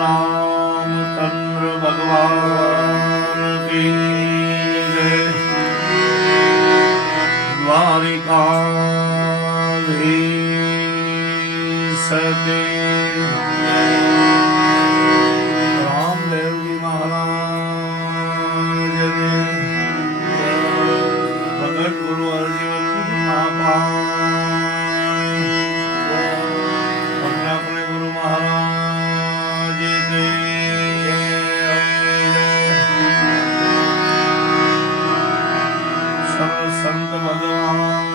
रामचंद्र भगवान की जय। द्वारिकाधीश की रामदेव जी महाराज की भगत गुरु अर्जुन अपने गुरु महाराज की सर्व संत भगवान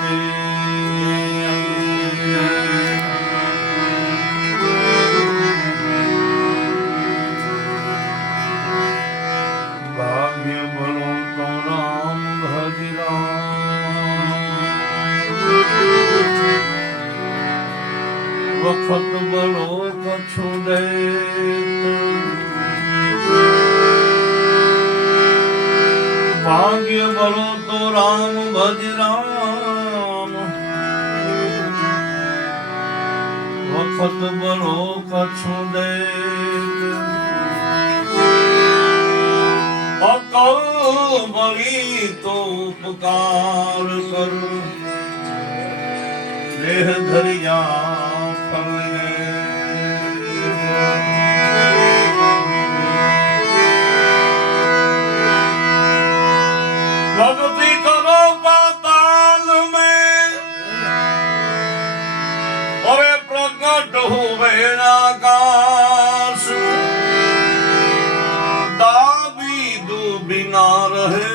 की भाग्य बोलो तो राम भज वखत बोलो कछु भाग्य बोलो तो राम भज राम वखत बोलो कछु अकल बली तो उपकार कर देह धरिया भक्ति करो पाताल में और प्रकट हुए आकाश दाबी दुबिना रहे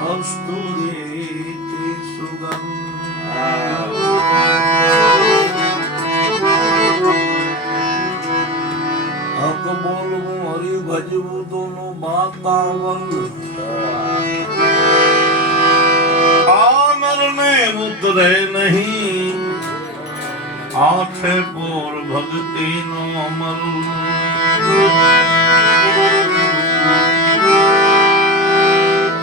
कस्तूरी की सुगंध हक बोलूं हरि भजबू दोनों बातावन आनर ने उतरे नहीं आठे पोर भक्ति नो अमल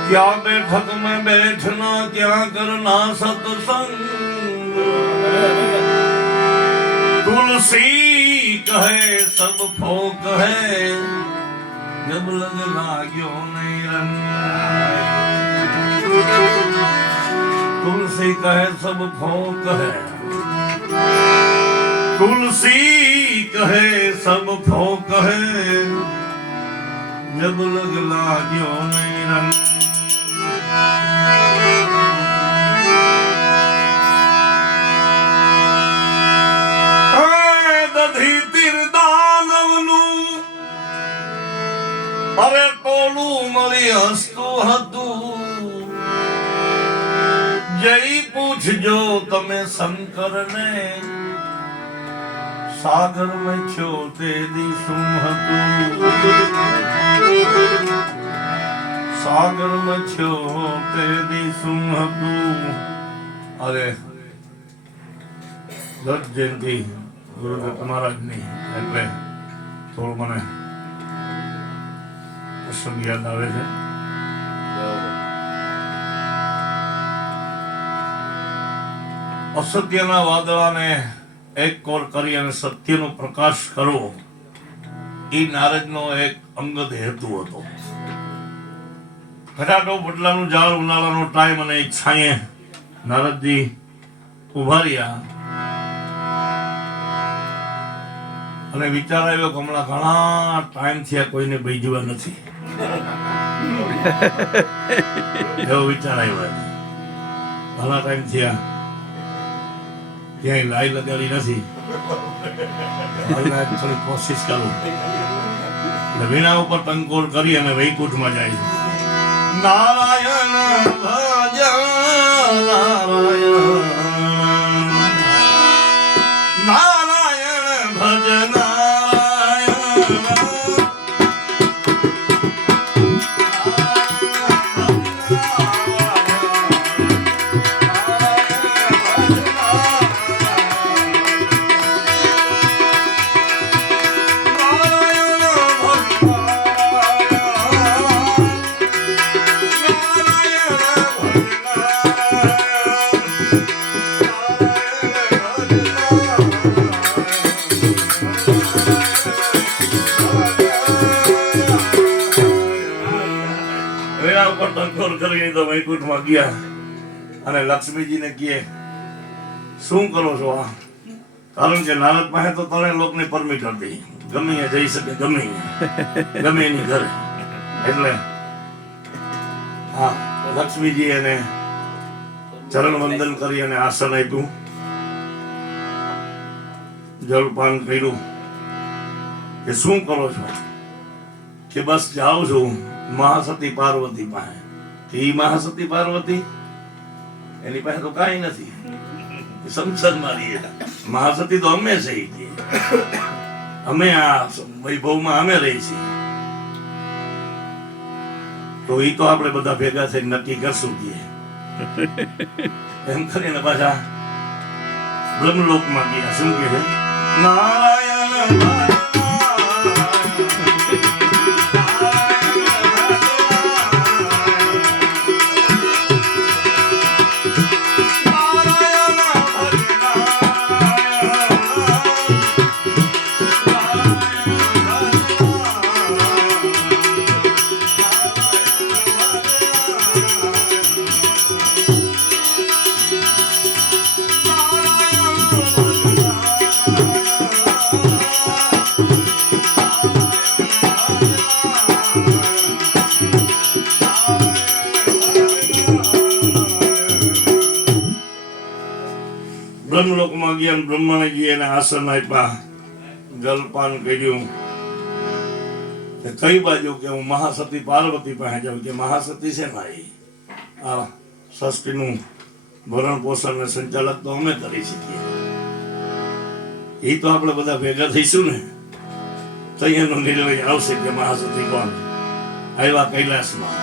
क्या बैठक में बैठना क्या करना सत्संग तुलसी कहे सब फोक है जब लग लाग्यो नहीं रंग तुलसी कहे सब फोक है तुलसी कहे सब फोक है जब लग लाग्यो नहीं रंग અરે ટોલું મળી હસતું હતું જઈ પૂછજો તમે શંકરને સાગર માં છો તે દિશું હતું સાગર માં છો તે દિશું હતું અરે દત્ત જયંતિ ગુરુદત્ત મહારાજની એટલે થોડું મને પ્રસંગ યાદ આવે છે અસત્યના વાદળાને એક કોર કરી અને સત્યનો પ્રકાશ કરવો એ નારદનો એક અંગત હેતુ હતો ઘટાટો બદલાનું ઝાડ ઉનાળાનો ટાઈમ અને એક છાંયે નારદજી ઉભા રહ્યા અને વિચાર આવ્યો કે હમણાં ઘણા ટાઈમ થયા કોઈને ભેજવા નથી એવો વિચાર આવ્યો ઘણા ટાઈમ થયા ક્યાંય લાઈ લગાડી નથી થોડી કોશિશ કરું વીણા ઉપર ટંકોર કરી અને વૈકુંઠમાં જાય છે નારાયણ ભજ નારાયણ નારાયણ ભજ કરીને તો વૈકુંઠમાં ગયા અને લક્ષ્મીજીને કહે શું કરો છો આ? કારણ કે નારદ પાસે તો ત્રણેય લોકની પરમિટ હતી, ગમે ત્યાં જઈ શકે, ગમે એની ઘરે. એટલે હા, લક્ષ્મીજી એને ચરણ વંદન કરી અને આસન આપ્યું, જલપાન કર્યું. કે શું કરો છો? કે બસ જાઉં છું મહાસતી પાર્વતી પાસે. એ મહાસતી પાર્વતી એની પાસે તો કાંઈ નથી, સંસારમાં રહીએ. મહાસતી તો અમે છે, અમે આ વૈભવમાં અમે રહી છીએ. તો એ તો આપણે બધા ભેગા થઈને નક્કી કરશું કે એમ કરીને પાછા બ્રહ્મલોકમાં ગયા. શું કે છે? નારાયણ બ્રહ્મલોકમાં ગયા. બ્રહ્માજી એને આસન આપ્યા, જલપાન કર્યું. કઈ બાજુ કે હું મહાસતી પાર્વતી પાસે જાઉં. કે મહાસતી છે ને આ ષષ્ઠીનું ભરણ પોષણ ને સંચાલક તો અમે કરી શકીએ. એ તો આપણે બધા ભેગા થઈશું ને તો એનો નિર્ણય આવશે કે મહાસતી કોણ. આવ્યા કૈલાસમાં.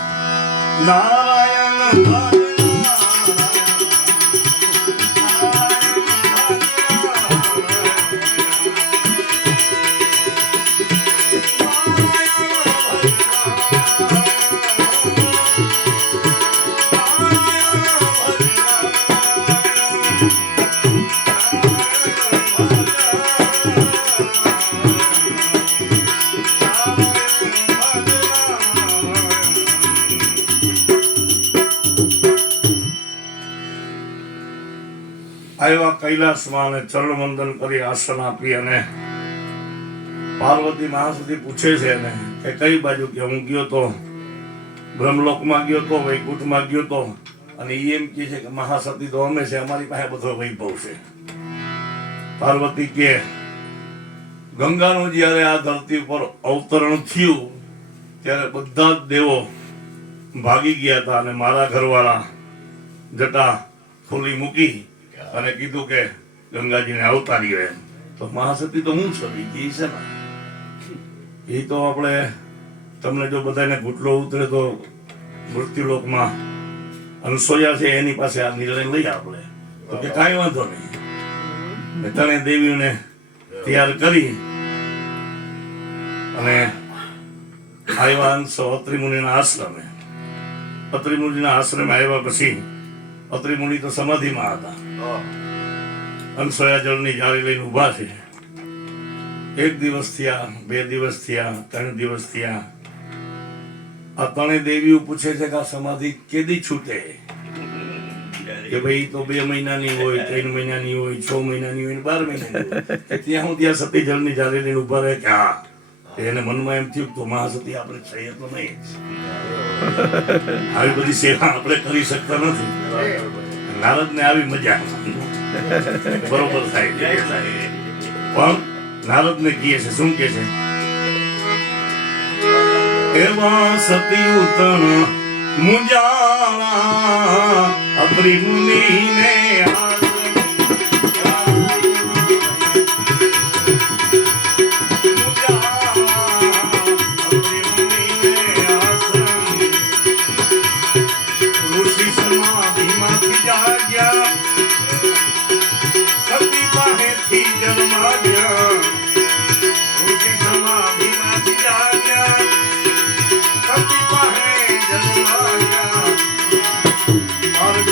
નારાયણ આવ્યા કૈલાસમાં અને ચરણ વંદન કરી આસન આપી. અને પાર્વતી મહાસતી પૂછે છે એને કે કઈ બાજુ? કે હું ગયો તો બ્રહ્મલોકમાં ગયો તો, વૈકુંઠમાં ગયો તો. અને એ એમ કહે છે કે મહાસતી તો અમે છે, અમારી પાસે બધો વૈભવ છે. પાર્વતી કે ગંગાનું જ્યારે આ ધરતી પર અવતરણ થયું ત્યારે બધા જ દેવો ભાગી ગયા હતા અને મારા ઘરવાળા જટા ખોલી મૂકી અને કીધું કે ગંગાજીને અવતાર્યો. એમ તો મહાસતી તો હું છું, એ છે ને એ તો આપણે તમને જો બધાને ઘૂંટલો ઉતરે તો મૃત્યુલોકમાં અનસોયા છે એની પાસે આ નિર્ણય લઈ આપણે. તો કે કાંઈ વાંધો નહીં. ત્રણેય દેવીઓને તૈયાર કરી અને આવ્યા અંશો અત્રિ મુનિના આશ્રમે. અત્રિ મુનિના આશ્રમે આવ્યા પછી અત્રિ મુનિ તો સમાધિમાં હતા. અનસોયા જળની જાળી લઈને ઊભા છે. 1 દિવસ થયા, 2 દિવસ થયા, 3 દિવસ થયા. આ ત્રણેય દેવીઓ પૂછે છે કે આ સમાધિ કેદી છૂટે? કે ભાઈ તો 2 મહિનાની હોય, 3 મહિનાની હોય, 6 મહિનાની હોય, 12 મહિનાની હોય. ત્યાં હું ત્યાં સતી જળની જાળી લઈને ઊભા રહે કે હા. એને મનમાં એમ થયું તો મહાસતી આપણે છીએ તો નહીં જ, આવી બધી સેવા આપણે કરી શકતા નથી. નારદ ને આવી મજા બરોબર થાય. પણ નારદ ને કહે છે, શું કે છે? એવા સતી ઉતણ મુંજાણા અત્રિ મુનિને માર્ગ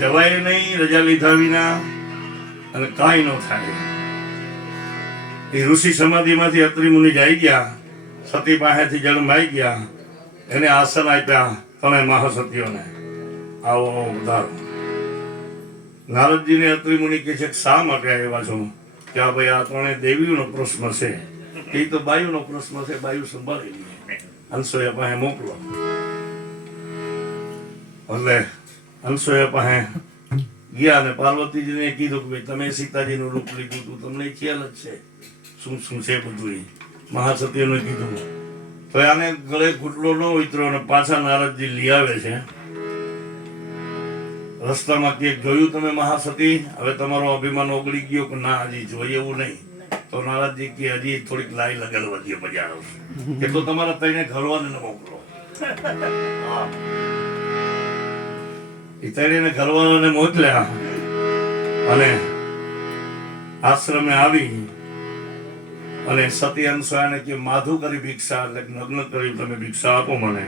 જવાય નહીં રજા લીધા વિના, અને કાંઈ ન થાય. એ ઋષિ સમાધિમાંથી અત્રિ મુનિ જઈ ગયા, સતી પાસેથી જન્મ આવી ગયા, એને આસન આપ્યા તમે મહાસતીઓને, આવો ઉધારો. નારદજીને અત્રિ મુનિ કહે છે શા માટે આવ્યા છો? કે આ ભાઈ આ ત્રણેય દેવીઓનો પ્રશ્ન છે, એ તો બાયુનો પ્રશ્ન છે, બાયુ સંભાળી લઈએ, અંશોયા પાસે મોકલો. એટલે અંશોયા પાસે ગયા અને પાર્વતીજીને કીધું કે ભાઈ તમે સીતાજીનું રૂપ લીધું તું, તમને ખ્યાલ જ છે શું શું છે બધું. મહાસતીઓને કીધું તો આને ગળે ઘૂંટલો ન ઉતર્યો અને પાછા નારદજી લઈ આવે છે. રસ્તામાં ક્યાંક જોયું તમે મહાસતી, હવે તમારો અભિમાન ઓગળી ગયો કે ના હજી જોઈએ એવું નહીં? તો નારદજી કે હજી થોડીક લાઈ લગાડવા દે, મજા આવશે. કે તો તમારા તઈને ઘરવાને મોકલો. એ તઈને ઘરવાળાને મોકલ્યા અને આશ્રમે આવી અને સતી અનસૂયાને કે માધુ કરી ભિક્ષા, એટલે નગ્ન કરી તમે ભિક્ષા આપો મને.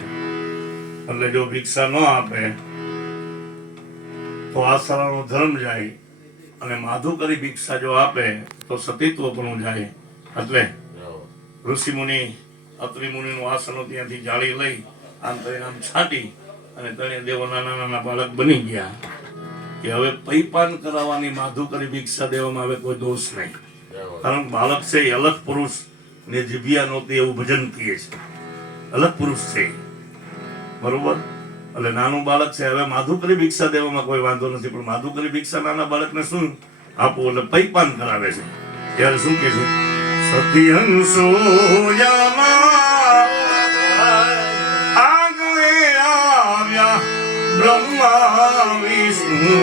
એટલે જો ભિક્ષા ન આપે તો આસરાનો ધર્મ જાય, અને માધુ કરી ભિક્ષા જો આપે તો સતીત્વ પણ જાય. એટલે ઋષિ મુનિ અત્રિ મુનિનું આસનો ત્યાંથી જાળી લઈ આમ પરિણામ છાંટી અને તને દેવો નાના નાના બાળક બની ગયા. કે હવે પૈપાન કરાવવાની માધુ કરી ભિક્ષા દેવામાં આવે કોઈ દોષ નહીં, કારણ બાળક છે એ અલગ પુરુષ ને જીભિયા નહોતી એવું ભજન કહીએ છે, અલગ પુરુષ છે બરોબર. એટલે નાનું બાળક છે, હવે માધુ કરી ભિક્ષા દેવામાં કોઈ વાંધો નથી, પણ માધુ કરી ભિક્ષા નાના બાળકને શું આપવું? એટલે પૈપાન કરાવે છે. ત્યારે શું કે છે? સતી અનસૂયામાં આગળ આવ્યા બ્રહ્મા વિષ્ણુ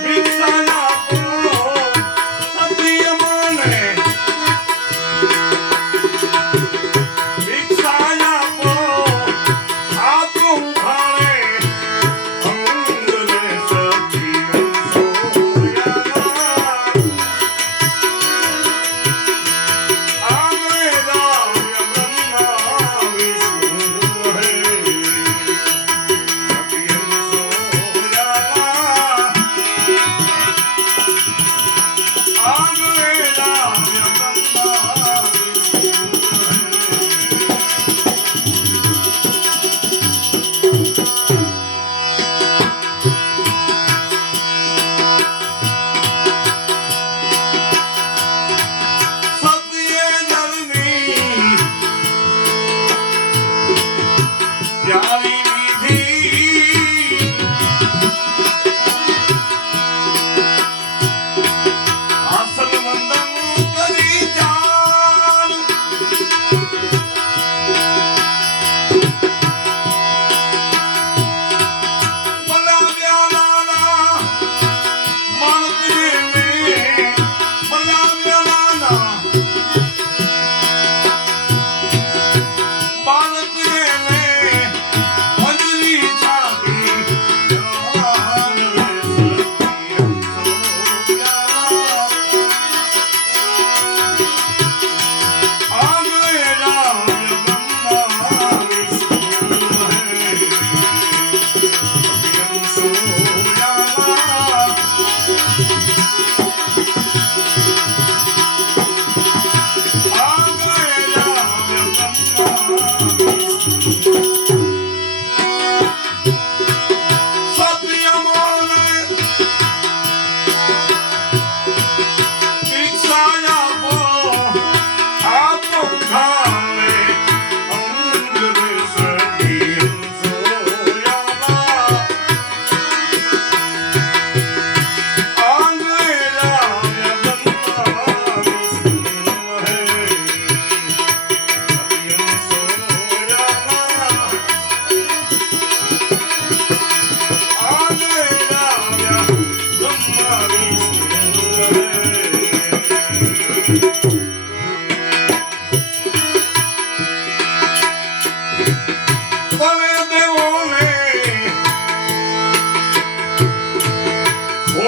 ભિક્ષા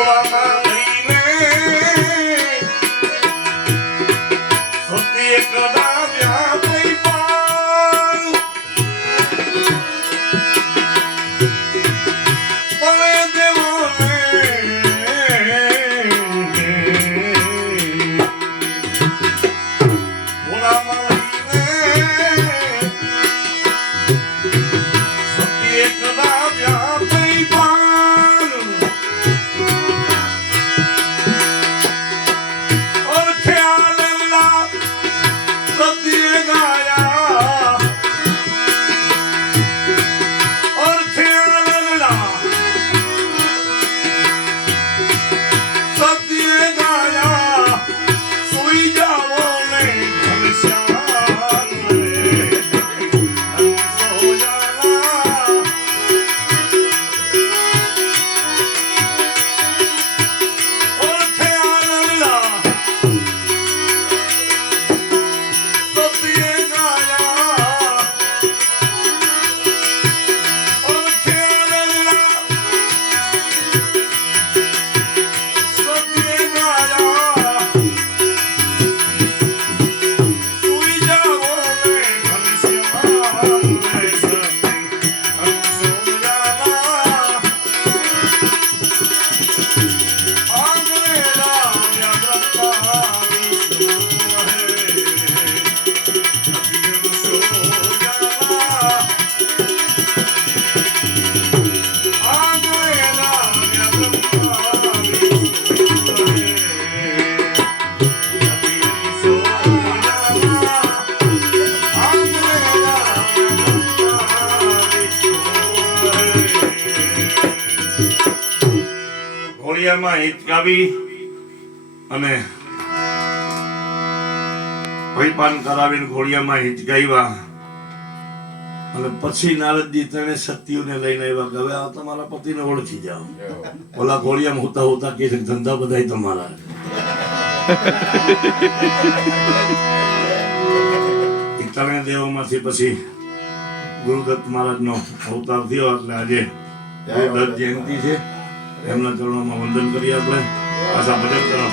ઘોડામાં લઈને સતી કદા વ્યા પઈ પાન પવે દેવોને ઘોડામાં ઘોડિયામાં હિચકાવી અને ભયપાન કરાવીને ઘોડિયામાં હિચકાવ્યા અને પછી નારદજી તેને સતીઓને લઈને આવ્યા કે હવે આ તમારા પતિને ઓળખી જાઓ. ઓલા ઘોડિયામાં હોતા હોતા કે ધંધા બધા તમારા. ત્રણે દેવોમાંથી પછી ગુરુદત્ત મહારાજનો અવતાર થયો એટલે આજે ગુરુદત્ત જયંતિ છે. એમના ચરણોમાં વંદન કરીએ આપણે. પાછા ભજન કરો.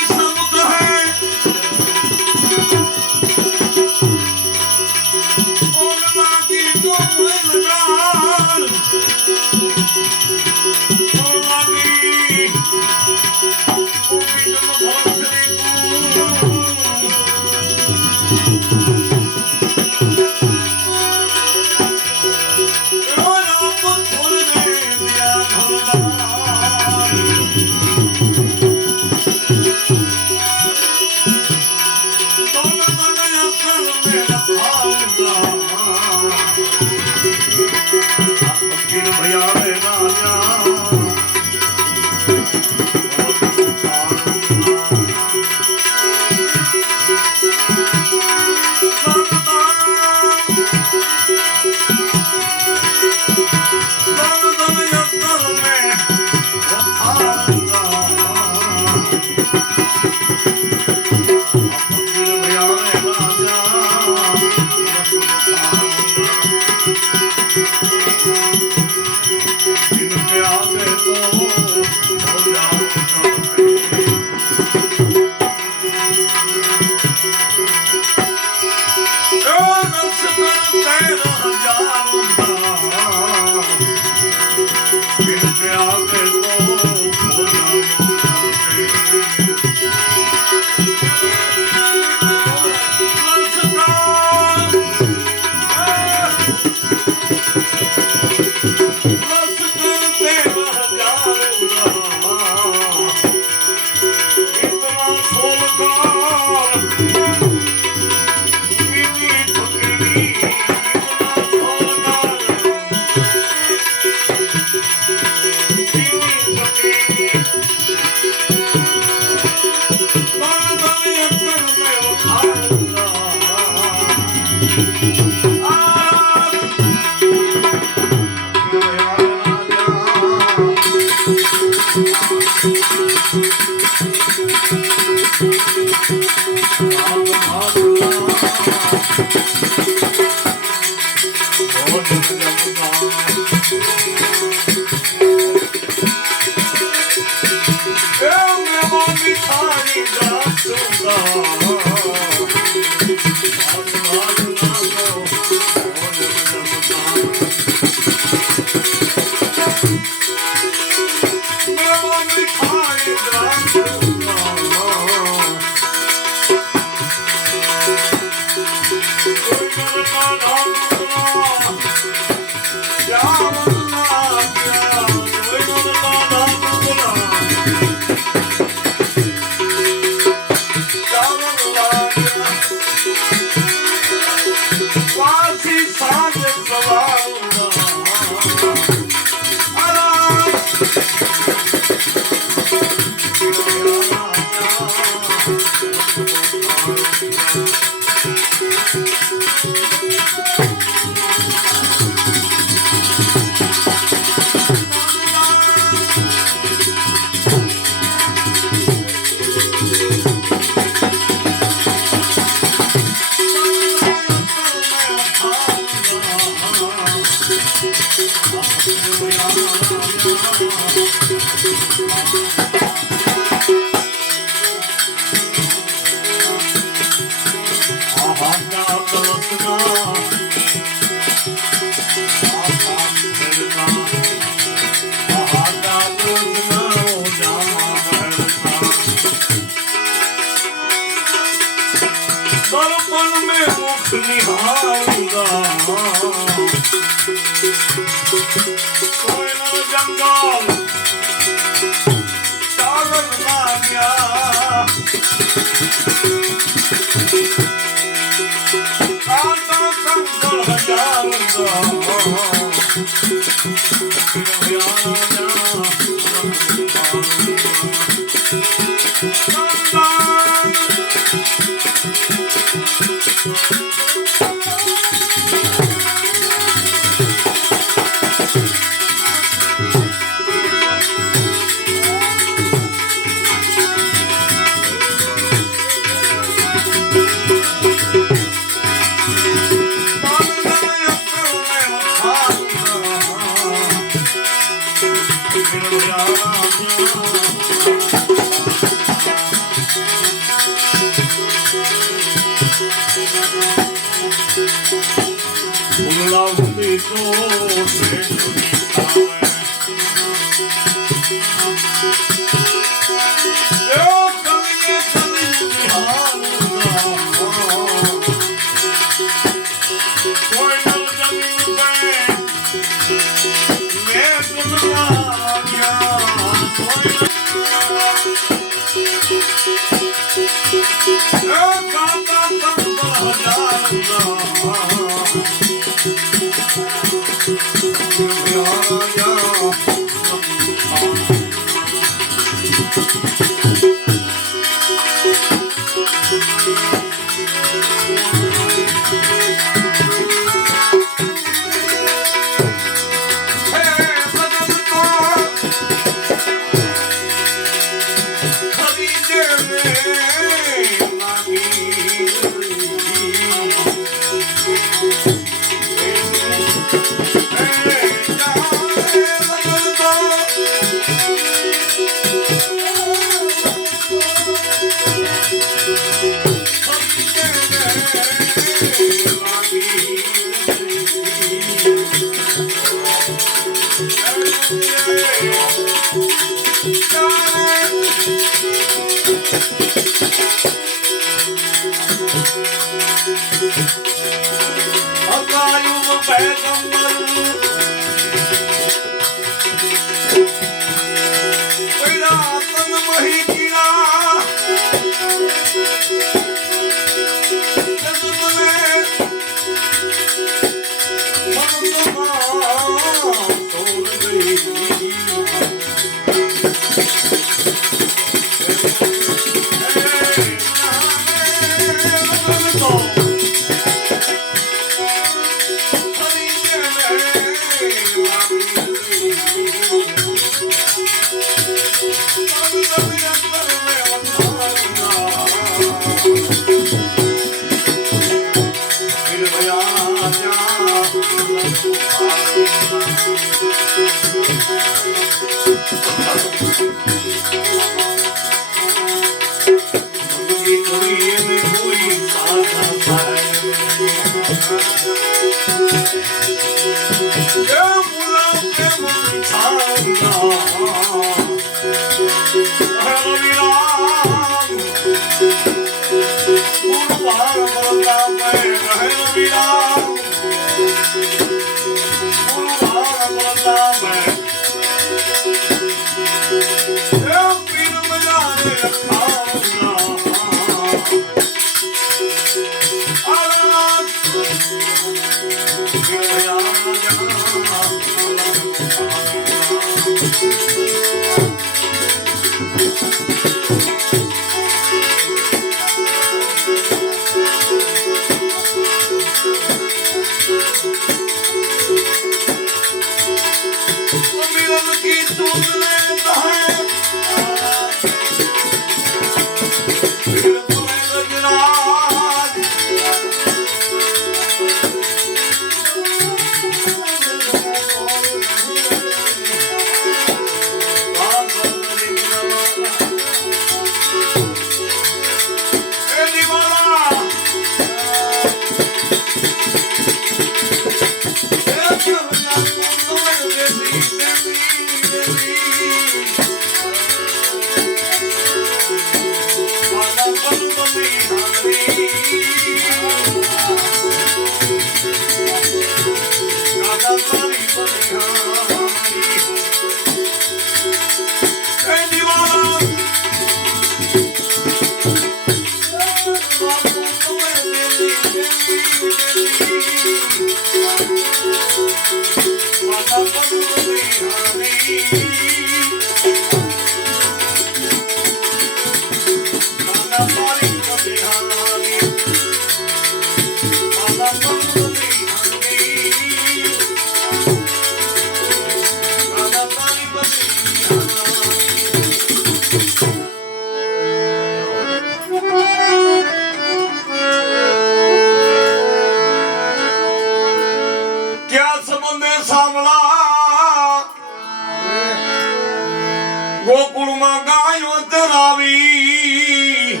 ગોકુળમાં ગાયો ચરાવી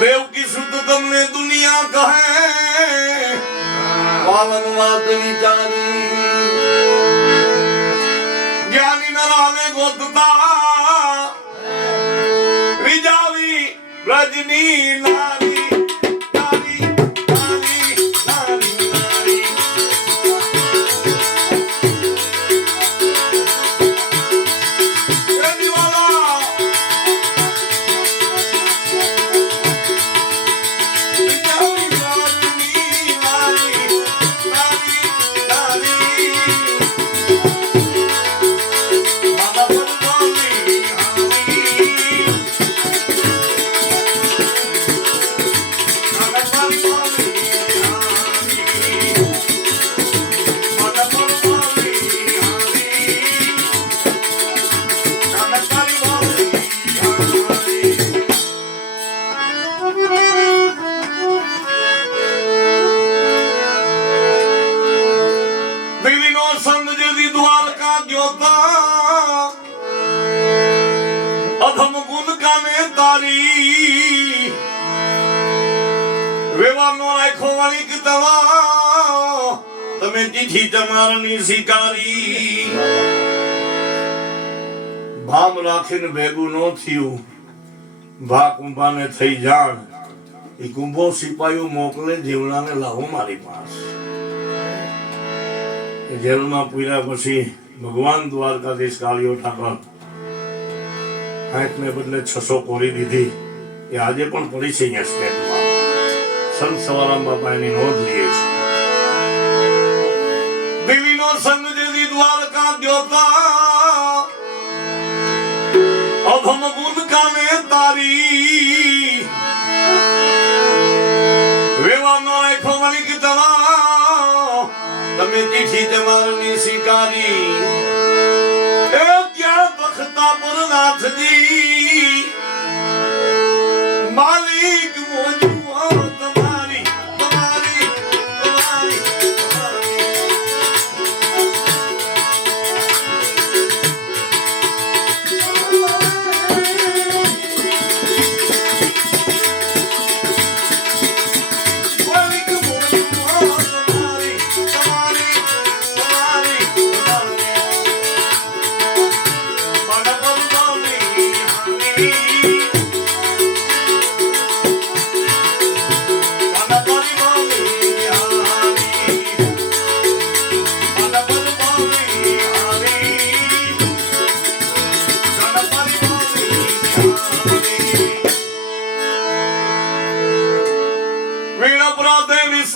દેવકી સુત તમને દુનિયા કહે પાલન વાત વિચારી જ્ઞાની નરાને ગોતતા વિજાવી બ્રજની નારી તમે ચીઠી તમારની શિકારી ભામ રાખીને ભેગું ન થયું ભા કુંભાને થઈ જાણ એ કુંભો સિપાહીઓ મોકલે જીવડાને લાવો મારી પાસે જેલમાં પૂર્યા પછી ભગવાન દ્વારકાધીશ કાળિયો ઠાકર 60 ને બદલે 600 કોરી દીધી એ આજે પણ પડી છે અહીંયા સ્ટેટમાં સંત સવારામ બાપા એની નોંધ લે છે દિલ્હીનો સંગ જેથી દ્વારકા જોતા અભમ ગુણ કાને તારી વેવાનો રાખો મલિક તવા તમે ચીઠી તમારની શિકારી એ ક્યાં બખતા પર નાથજી માલિક મોજુઓ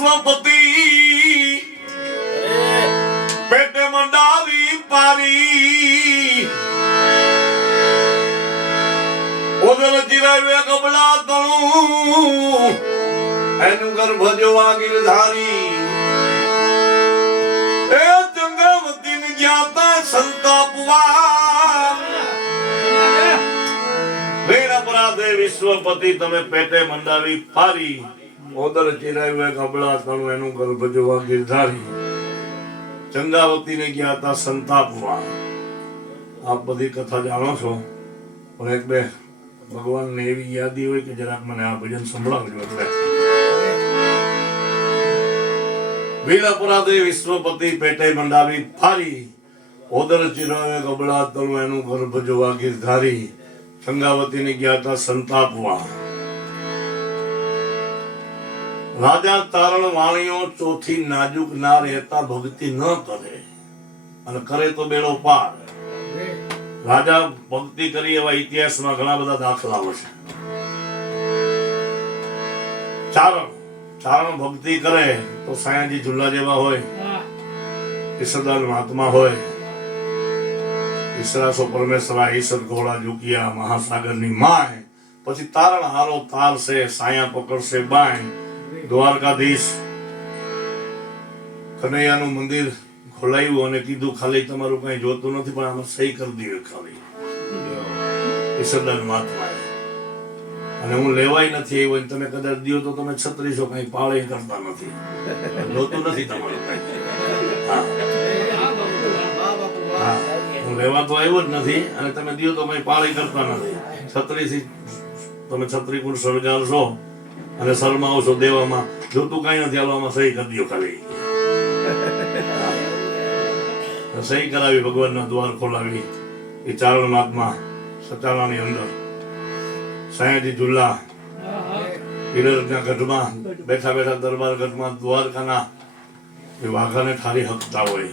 વિશ્વપતિ પેટે મંડાવી પારી ઓદર ચિરાવે કબલા તણું એનું ગર્ભ જોવા ગિરધારી એ જંગમતી ને જ્ઞાતા સંતાપવા વેર અપરાધે વિશ્વપતિ તમે પેટે મંડાવી પારી ઓદર ચિરાવે કબલા તણું એનું ગર્ભ જોવા ગિરધારી ચંગાવતીને ગયા હતા સંતાપવા. આપ બધી કથા જાણો છો, પણ એક બે ભગવાનને એવી યાદી હોય કે જરાક મને આ ભજન સંભળાવજો. એટલે વીર અપરાધે વિશ્વપતિ પેટે મંડાવી ફારી ઓદર ચિરાવે કબળા તણું એનું ગર્ભ જોવા ગિરધારી ચંગાવતીને ગયા હતા સંતાપવા. રાજા તારણ વાણીઓ ચોથી નાજુક ના રહેતા ભક્તિ ન કરે, અને કરે તો બેડો પાર. રાજા ભક્તિ કરી એવા ઇતિહાસમાં ઘણા બધા દાખલાઓ છે. ચારણ ભક્તિ કરે તો સાયાજી ઝુલ્લા જેવા હોય, ઈશ્વરદાન મહાત્મા હોય, ઈશ્વરાસો પરમેશ્વરા ઈશ્વર ઘોડા ઝુકિયા મહાસાગરની માય. પછી તારણ હારો તારશે, સાયા પકડશે બાય. દ્વારકાધીશ કનૈયાનું મંદિર ખોલાવ્યું અને કીધું ખાલી તમારું કઈ જોતું નથી, પણ આમાં સહી કરી દીધું ખાલી ઈશ્વરદાન મહાત્માએ. અને હું લેવાય નથી આવ્યો, તમે કદાચ દિયો તો તમે 3600 કઈ પાળે કરતા નથી, જોતું નથી તમારું કઈ. હું લેવા તો આવ્યો જ નથી, અને તમે દિયો તો કઈ પાળે કરતા નથી. 36 તમે 36 કુળ સળગાવશો અને શરમાવશો દેવામાં, જોતું કઈ નથી, હાલવામાં સહી કરી દો ખાલી. સહી કરાવી, ભગવાનના દ્વાર ખોલાવી. એ ચારણ મહાત્મા સચારાની અંદર સાયાજી ઝુલ્લા હિરણના ગઢમાં બેઠા બેઠા દરબાર ગઢમાં દ્વારકાના એ વાઘાને ઠારી હકતા હોય.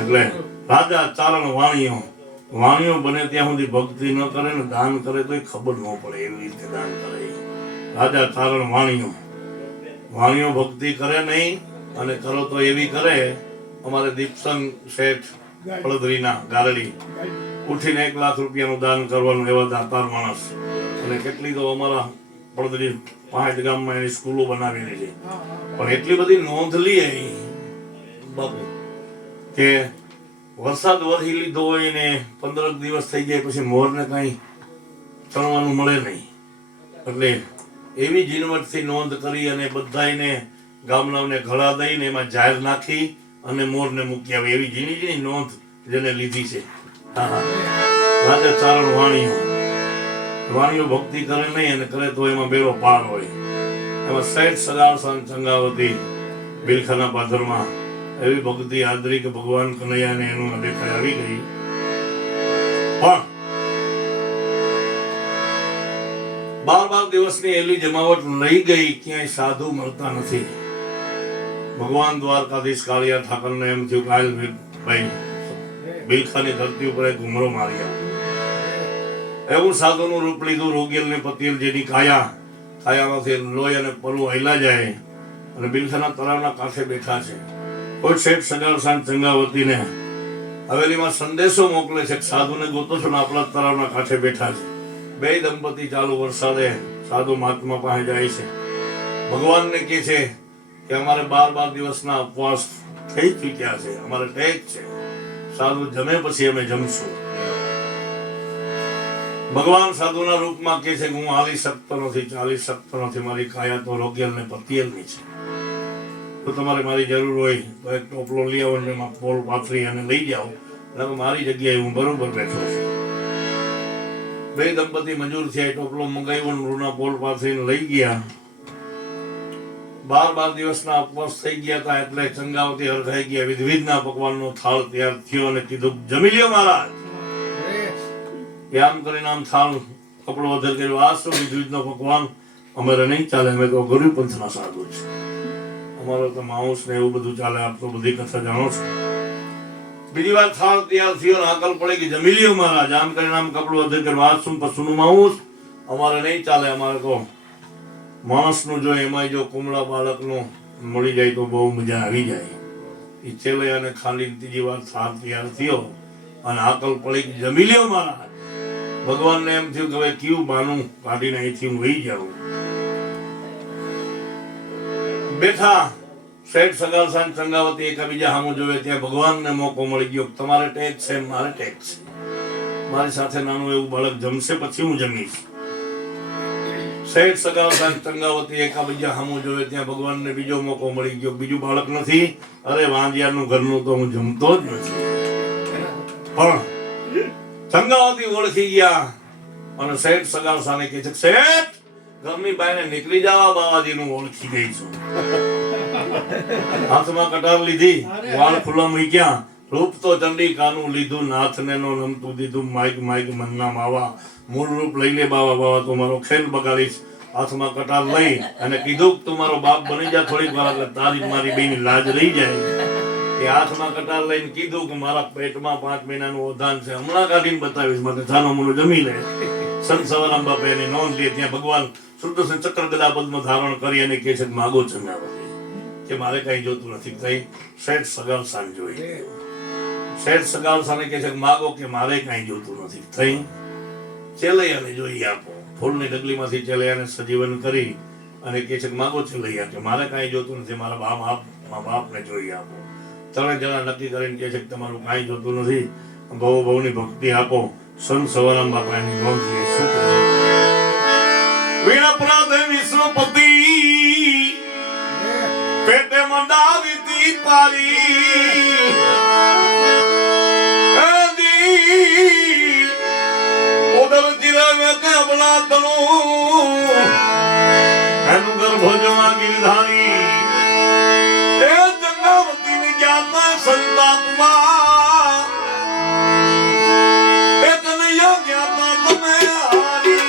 એટલે રાજા ચારણ વાણીઓ બને ત્યાં સુધી ભક્તિ ન કરે ને દાન કરે તો ખબર ન પડે એવી રીતે દાન કરે. રાજા ચારણ વાણીઓ ભક્તિ કરે નહીં, અને કરો તો એવી કરે. અમારે દીપસંગ શેઠ પડદરીના ગારડી ઉઠીને 1 લાખ રૂપિયાનું દાન કરવાનું, એવા દાતાર માણસ. અને કેટલી તો અમારા પડદરી 5 ગામમાં એની સ્કૂલો બનાવેલી છે. પણ એટલી બધી નોંધ લઈએ બાપુ કે વરસાદ વરસી લીધો હોય ને 15 દિવસ થઈ જાય પછી મોરને કઈ ચણવાનું મળે નહીં. એટલે એવી ઝીણવટથી નોંધ કરી અને બધાને ગામડાઓને ઘડા દઈને એમાં જાહેર નાખી અને મોરને મૂકી આવે, એવી ઝીણી ઝીણી નોંધ જેને લીધી છે. રાજા ચારણ વાણીઓ ભક્તિ કરે નહીં, અને કરે તો એમાં બેડો પાર હોય. એમાં શેઠ સગાવસાન ચંગાવતી બિલખાના પાદરમાં એવી ભક્તિ આદરી કે ભગવાન કનૈયાને એનું દેખાઈ આવી ગઈ. પણ 12 દિવસની એલી જમાવટ લઈ ગઈ, ક્યાંય સાધુ મળતા નથી. ભગવાન દ્વારકાધીશ કાળિયા ઠાકરને એમ થયું કે ભાઈ બિલખાની ધરતી ઉપર એક ઘુમરો માર્યા. એવું સાધુનું રૂપ લીધું, રોગેલ ને પતિલ, જેની કાયામાંથી લોહી અને પરું હૈલા જાય, અને બિલખાના તળાવના કાંઠે બેઠા છે. કોઈ શેઠ સગાવસાન ચંગાવતીને હવેલીમાં સંદેશો મોકલે છે, સાધુને ગોતો છો ને આપણા તળાવના કાંઠે બેઠા છે. 2 દંપતી ચાલુ વરસાદે સાધુ મહાત્મા પાસે જાય છે. ભગવાનને કહે છે કે અમારે 12 દિવસના ઉપવાસ થઈ ચૂક્યા છે, અમારે ટેક છે, સાધુ જમે પછી અમે જમશું. ભગવાન સાધુના રૂપમાં કહે છે કે હું ચાલી શકતો નથી, મારી કાયા તો રોગેલ ને પતિયલની છે. તો તમારે મારી જરૂર હોય તો એક ટોપલો લઈ આવો ને એમાં પોલ પાથરી અને લઈ જાઓ, એટલે મારી જગ્યાએ હું બરોબર બેઠો છું. 2 દંપતી મજૂર થયા, ટોપલો મંગાવ્યો, રૂના પોલ પાથરીને લઈ ગયા. 12 દિવસના ઉપવાસ થઈ ગયા હતા, એટલે ચંગાવતી હરખાઈ ગયા. વિધવિધના પકવાનનો થાળ તૈયાર થયો અને કીધું જમી લ્યો મહારાજ. આમ કરીને આમ થાળ કપડો વધર કર્યો. આ શું વિધવિધનો પકવાન? અમારે નહીં ચાલે, અમે તો ગરીબ પંથના સાધુ છે, અમારો તો માંસ ને એવું બધું ચાલે. આપ તો બધી કથા જાણો છો. બીજી વાર થાળ તૈયાર થયો, આકલ પડે કે જમી લ્યો મહારાજ. આમ કરીને આમ કપડું વધર કર્યું. આ શું પશુનું માંસ? અમારે નહીં ચાલે, અમારે તો માણસનું જો એમાં જો કુમળા બાળકનું મળી જાય તો બહુ મજા આવી જાય. એ છેલ્લે અને ખાલી ત્રીજી વાર થાળ તૈયાર થયો અને આકલ પડી જમી લ્યો મારા. ભગવાનને એમ થયું કે હવે કયું બાનું કાઢીને અહીંથી હું વહી જાઉં. બેઠા શેઠ સગાવસાન ચંગાવતી એકબીજા સામું જોવે ત્યાં ભગવાનને મોકો મળી ગયો. તમારે ટેક્સ છે, મારે ટેક્સ છે. મારી સાથે નાનું એવું બાળક જમશે પછી હું જમીશ. શેઠ સગાવસાન ચંગાવતી એકબીજા સામું જોવે ત્યાં ભગવાનને બીજો મોકો મળી ગયો. બીજું બાળક નથી. અરે વાંજિયાનું ઘરનું તો હું જમતો જ નથી. પણ ચંગાવતી ઓળખી ગયા અને શેઠ સગાવસાને કહે છે, શેઠ ઘરની બાયને નીકળી જવા, બાવાજીનું ઓળખી ગઈ છું. હાથમાં કટાર લીધી, વાળ ખુલ્લા મૂક્યા, રૂપ તો ચંડિકાનું લીધું, નાથને નો નમતું દીધું, માઈક માઈક મનના માવા, મૂળ રૂપ લઈ લે બાવા, બાવા તો મારો ખેલ બગાડીશ. હાથમાં કટાર લઈ અને કીધું તું મારો બાપ બની જા થોડીક વાર, એટલે તારી મારી બેની લાજ રહી જાય. એ હાથમાં કટાર લઈને કીધું કે મારા પેટમાં 5 મહિનાનું ઓધાન છે, હમણાં કાઢીને બતાવીશ, માટે છાનો મોનો જમી લે. સંત સવારામ બાપે એની નોંધ લે. ત્યાં ભગવાન સુદર્શન ચક્ર ગદા પદ્મ ધારણ કરી અને કહે છે, માગો ચંગાવતી કે મારે કઈ જોતું નથી. કઈ શેઠ સગાવસાન જોઈ. શેઠ સગાવસાને કહે છે, માગો કે મારે કઈ જોતું નથી. થઈ ચેલૈયાને જોઈ આપો. ફૂલની ડગલીમાંથી ચેલૈયાને સજીવન કરી અને કહે છે, માગો ચેલૈયા કે મારે કઈ જોતું નથી, મારા બાપને જોઈ આપો. ત્રણે જણા નક્કી કરીને કહે છે કે તમારું કઈ જોતું નથી, ભવની ભક્તિ આપો. સંત સવારામ બાપા એની નોંધ લે. શું કહે? વીણપરાધે વિશ્વપતિ પેટે મંડાવી પારી, ઉદર ચિરાવે કે અબલા તણું એનું ગર્ભ જવા ગિરધારી. એ ચંગાવતીની જ્ઞાતા સંતાપમાં એ કનૈયા જ્ઞાતા તમે હારી.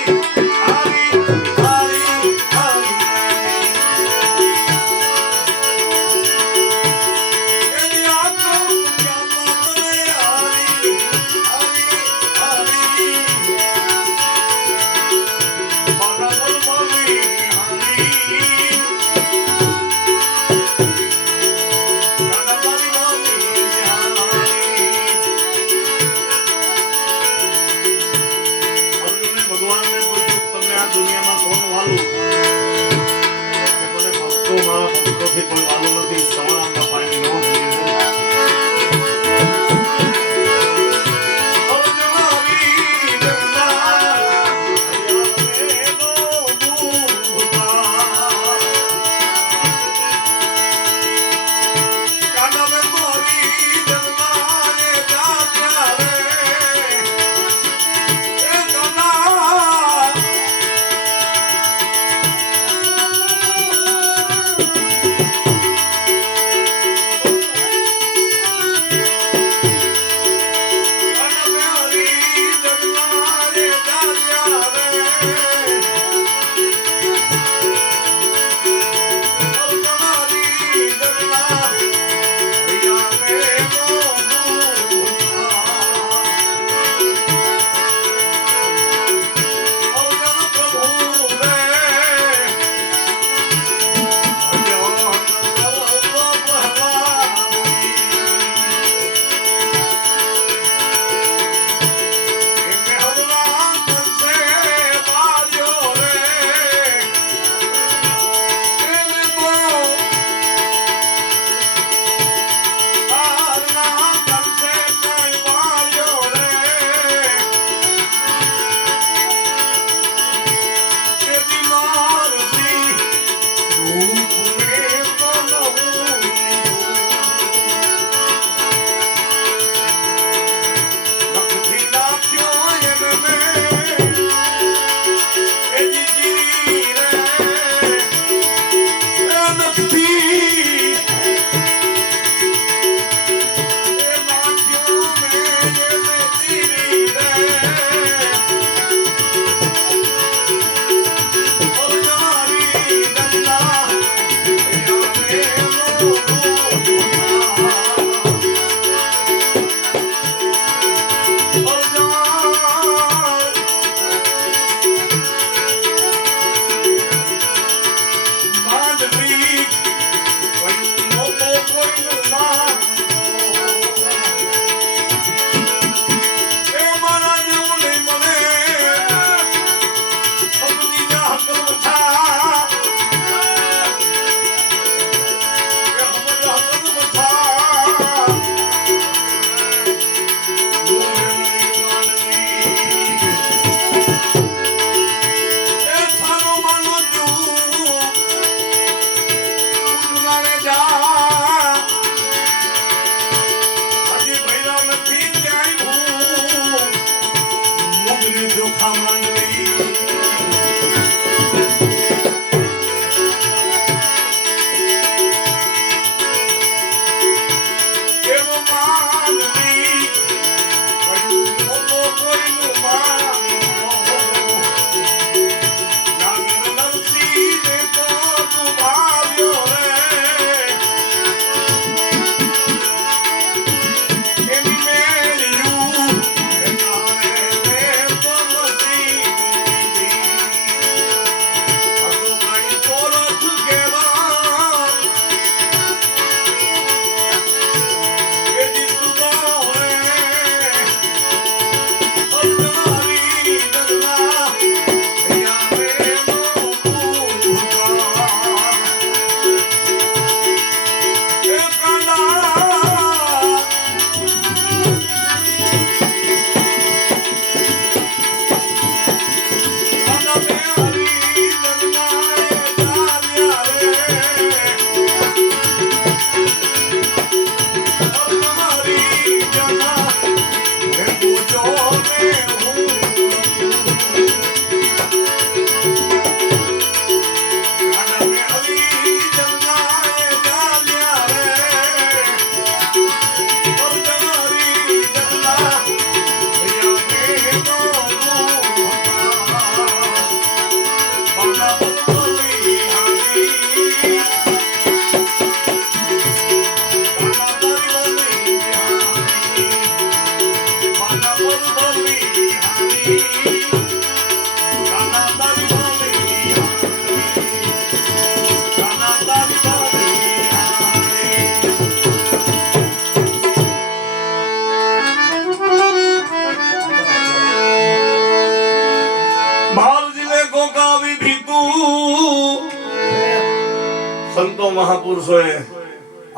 સંતો મહાપુરુષોએ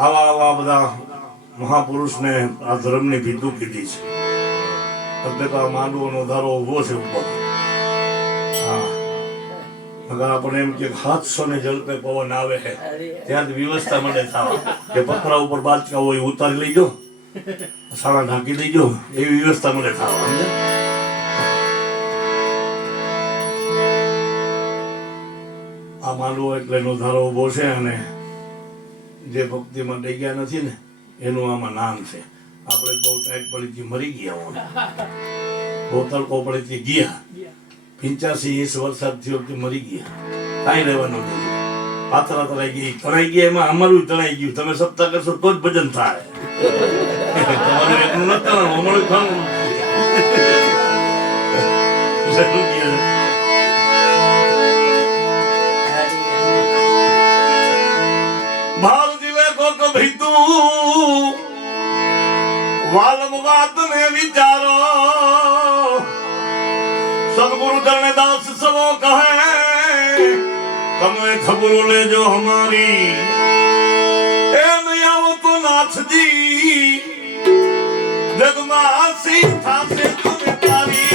આવા બધા મહાપુરુષને આ ધર્મની ભીતું કીધી છે. એટલે તો આ માંડવોનો ધારો ઉભો છે ઉપર. હા, અગર આપણે એમ કે 700 ને જલપે પવન આવે છે ત્યાં જ વ્યવસ્થા મળે થવા કે પથરા ઉપર બાચકા હોય ઉતારી લઈજો, સાડા ઢાંકી દઈજો, એવી વ્યવસ્થા મળે થવા. આ માંડવો એટલે એનો ધારો ઉભો છે અને જે ભક્તિમાં ડગ્યા નથી ને એનું આમાં નામ છે. આપણે બહુ ટાઈટ પડી મરી ગયા, બહુ તડકો પડી ગયા, 85 વરસાદ થયો મરી ગયા, કાંઈ રહેવાનું નથી. પાથરા તણાઈ ગઈ, તણાઈ ગયા, એમાં અમારું તણાઈ ગયું. તમે સપ્તાહ કરશો તો જ ભજન થાય. તમારું એકનું નથી તણાવું, અમારું ખાવાનું વાલમ વાત ને વિચારો. સદગુરુ ચરણદાસ સવો કહે તમે ખબર લેજો હમારી. એ નહીં આવો તો નાથજી જગમાં આસી થાશે તમે તારી.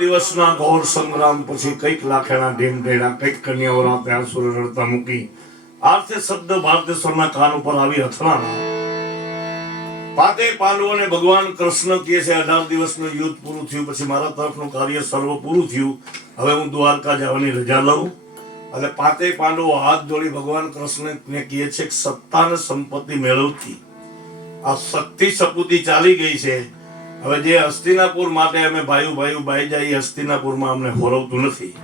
દિવસના ઘોર સંગ્રામ પછી કઈક લાખેણા ઢીમ ઢેડા, કઈક કન્યાઓ રાતે આંસુ રડતા મૂકી આર્થે શબ્દ ભારતેશ્વરના કાન ઉપર આવી અથડાણા. પાતે પાંડવોને ભગવાન કૃષ્ણ કહે છે 18 દિવસનું યુદ્ધ પૂરું થયું પછી મારા તરફનું કાર્ય સર્વ પૂરું થયું, હવે હું દ્વારકા જવાની રજા લઉં. એટલે પાતે પાંડવો હાથ જોડી ભગવાન કૃષ્ણને કહે છે કે સત્તા અને સંપત્તિ મેળવતી આ શક્તિ સપૂતી ચાલી ગઈ છે. હવે જે હસ્તિનાપુર માટે અમે ભાઈ જાય હસ્તિનાપુરમાં અમને હોરવતું નથી.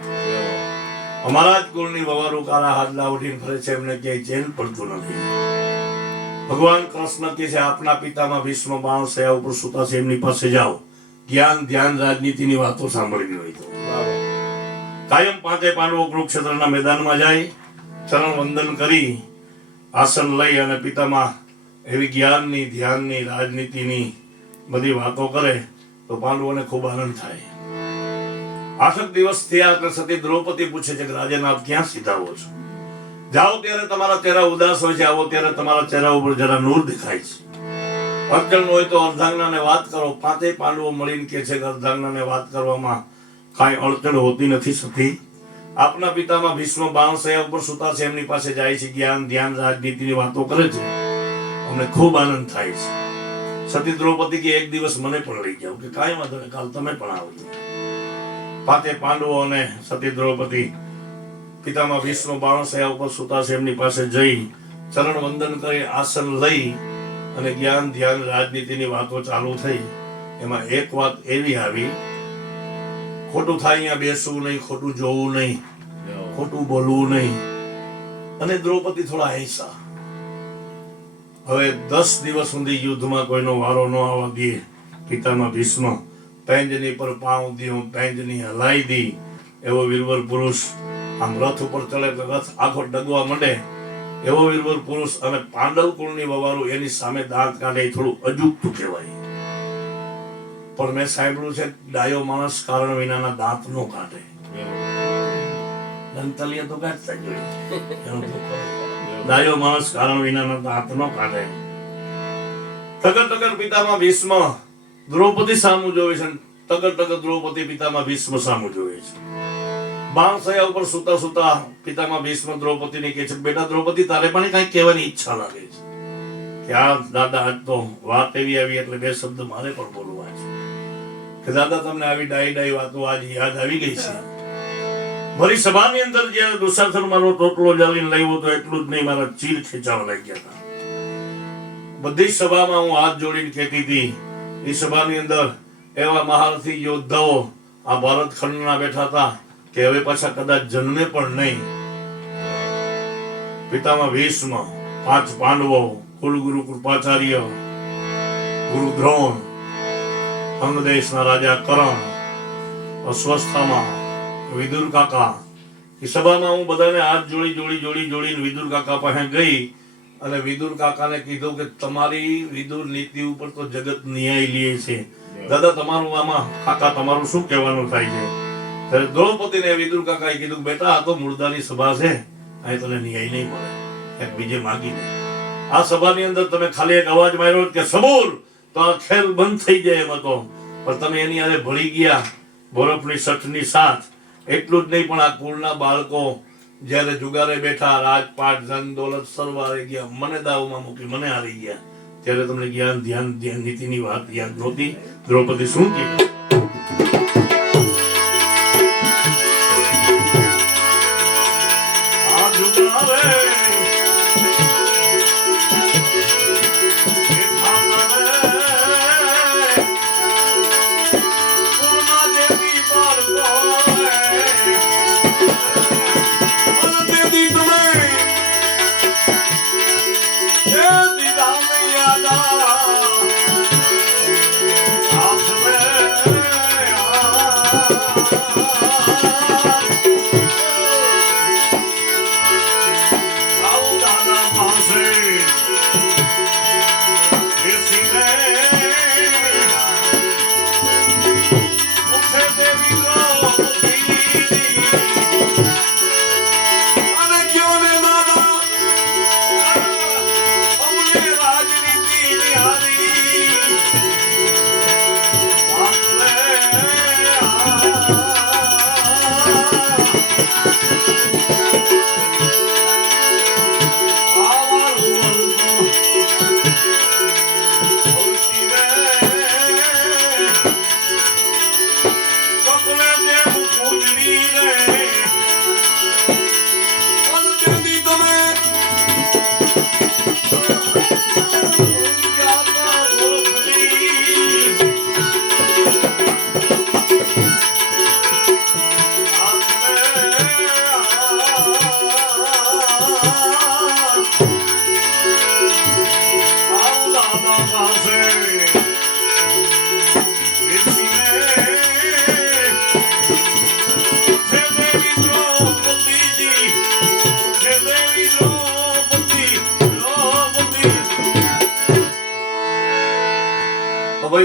અમારા જ કુળની વવારું કાળા હાડલા ઉઠીને ફરે છે, એમને ક્યાંય ચેન પડતું નથી. ભગવાન કૃષ્ણ કહે છે આપના પિતામાં ભીષ્મ બાણ સયા ઉપર સુતા છે, એમની પાસે જાઓ, જ્ઞાન ધ્યાન રાજનીતિની વાતો સાંભળવી હોય તો. કાયમ પાંચે પાંડવો કુરુક્ષેત્રના મેદાનમાં જાય, ચરણ વંદન કરી આસન લઈ અને પિતામાં એવી જ્ઞાનની ધ્યાનની રાજનીતિની બધી વાતો કરે તો પાંડવોને ખૂબ આનંદ થાય. 8 દિવસ થયા એટલે સતી દ્રૌપદી પૂછે છે કે રાજન આપ ક્યાં સીધાવો છો? જાઓ ત્યારે તમારા ચહેરા ઉદાસ હોય છે, આવો ત્યારે તમારા ચહેરા ઉપર જરા નૂર દેખાય છે. અર્જુન હોય તો અર્ધાંગનાને વાત કરો. પાંચેય પાંડવો મળીને કહે છે કે અર્ધાંગનાને વાત કરવામાં કાંઈ અડચણ હોતી નથી સતી. આપના પિતામાં ભીષ્મ બાણસયા ઉપર સુતા છે, એમની પાસે જાય છે, જ્ઞાન ધ્યાન રાજનીતિની વાતો કરે છે, અમને ખૂબ આનંદ થાય છે. સતી દ્રૌપદી કે એક દિવસ મને પણ લઈ જાઓ, કે કાંઈ વાંધો નહીં, કાલ તમે પણ આવજો. પાંચે પાંડવો અને સતી દ્રૌપદી પિતામાં ભીષ્મ બાણસયા ઉપર સુતા છે, એમની પાસે જઈ ચરણ વંદન કરી આસન લઈ અને જ્ઞાન ધ્યાન રાજનીતિની વાતો ચાલુ થઈ. એમાં એક વાત એવી આવી, ખોટું થાય અહીંયા બેસવું નહીં, ખોટું જોવું નહીં, ખોટું બોલવું નહીં. અને દ્રૌપદી થોડા હિંસા. હવે 10 દિવસ સુધી યુદ્ધમાં કોઈનો વારો ન આવવા દે. પિતામાં ભીષ્મ પેંજની પર પાઉં દીધું, પેંજની હલાઈ દી. એવો વીરવર પુરુષ આમ રથ ઉપર ચડે એટલે રથ આખો ડગવા માંડે. એવો વીરવર પુરુષ અને પાંડવ કુળની વવારું એની સામે દાંત કાઢે એ થોડું અજુગતું કહેવાય. પણ મેં સાંભળ્યું છે ડાયો માણસ કારણ વિનાના દાંત નો કાઢે. દંતલિયા તો કાઢતા જ હોય. ડાયો માણસ કારણ વિનાના દાંત નો કાઢે. ટગર ટગર પિતામાં ભીષ્મ દ્રૌપદી સામું જોવે છે. ટગર ટગર દ્રૌપદી પિતામાં ભીષ્મ સામું જોવે છે. બાણસયા ઉપર સુતા સુતા પિતામાં ભીષ્મ દ્રૌપદીને કહે છે, બેટા દ્રૌપદી તારે પણ કઈ કહેવાની ઈચ્છા લાગે છે. કે આ દાદા આજ તો વાત એવી આવી એટલે 2 શબ્દ મારે પણ બોલવા છે. કે દાદા તમને આવી ડાઈ ડાઈ વાતો આજ યાદ આવી ગઈ છે. ભરી સભાની અંદર જ્યારે દુશાસન મારો ટોટલો જાળીને લાવ્યો તો એટલું જ નહીં, મારા ચીર ખેંચાવા લાગ્યા હતા. બધી સભામાં હું હાથ જોડીને કહેતી હતી. એ સભાની અંદર એવા મહારથી યોદ્ધાઓ આ ભારત ખંડના બેઠા હતા કે હવે પાછા કદાચ જન્મે પણ નહીં. પિતામાં ભીષ્મ, 5 પાંડવો, કુલગુરુ કૃપાચાર્ય, ગુરુ દ્રોણ, અંગદેશના રાજા કરણ, અસ્વસ્થામાં વિદુર કાકા. એ સભામાં હું બધાને હાથ જોડીને વિદુર કાકા પાસે ગઈ અને વિદુર કાકાને કીધું કે તમારી વિદુર નીતિ ઉપર તો જગત ન્યાય લે છે. દાદા તમારું આમાં કાકા તમારું શું કહેવાનું થાય છે? ત્યારે દ્રૌપદીને વિદુર કાકાએ કીધું, બેટા આ તો મુર્દાની સભા છે, અહીં તને ન્યાય નહીં મળે. એક બીજે માગી લે. આ સભાની અંદર તમે ખાલી એક અવાજ માર્યો કે સબૂર, તો આ ખેલ બંધ થઈ જાય એમ હતો. પણ તમે એની આરે ભળી ગયા બરફની સઠની સાથ. એટલું જ નહીં પણ આ કુળના બાળકો જ્યારે જુગારે બેઠા, રાજપાટ ધન દોલત સર્વ હારી ગયા, મને દાવમાં મૂકી મને હારી ગયા. ત્યારે તમને જ્ઞાન ધ્યાન નીતિની વાત યાદ નહોતી. દ્રૌપદી શું કીધું?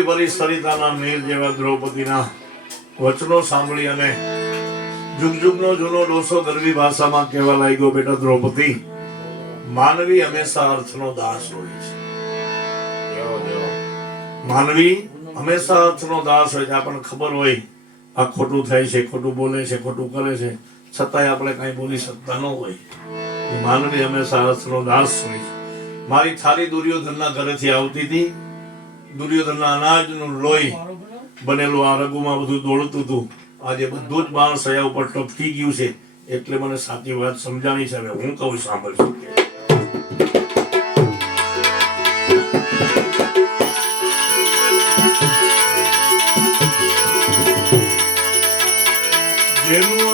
ભરી સરિતાના નીર જેવા દ્રૌપદીના વચનો સાંભળી અને જુગનો જૂનો ડોસો ગરવી ભાષામાં કહેવા લાગ્યો, બેટા દ્રૌપદી, માનવી હંમેશા અર્થનો દાસ હોય છે. માનવી હંમેશા અર્થનો દાસ હોય છે. આપણને ખબર હોય આ ખોટું થાય છે, ખોટું બોલે છે, ખોટું કરે છે, છતાંય આપણે કઈ બોલી શકતા ન હોય. માનવી હંમેશા અર્થનો દાસ હોય છે. મારી થાળી દુર્યોધનના ઘરેથી આવતી હતી. દુર્યોધનના અનાજનું લોહી બનેલું આ રઘુમાં બધું દોડતું હતું. આજે બધું જ બાણ સયા ઉપર ટપકી ગયું છે. એટલે મને સાચી વાત સમજાણી છે. હવે હું કહું સાંભળજો. જેનું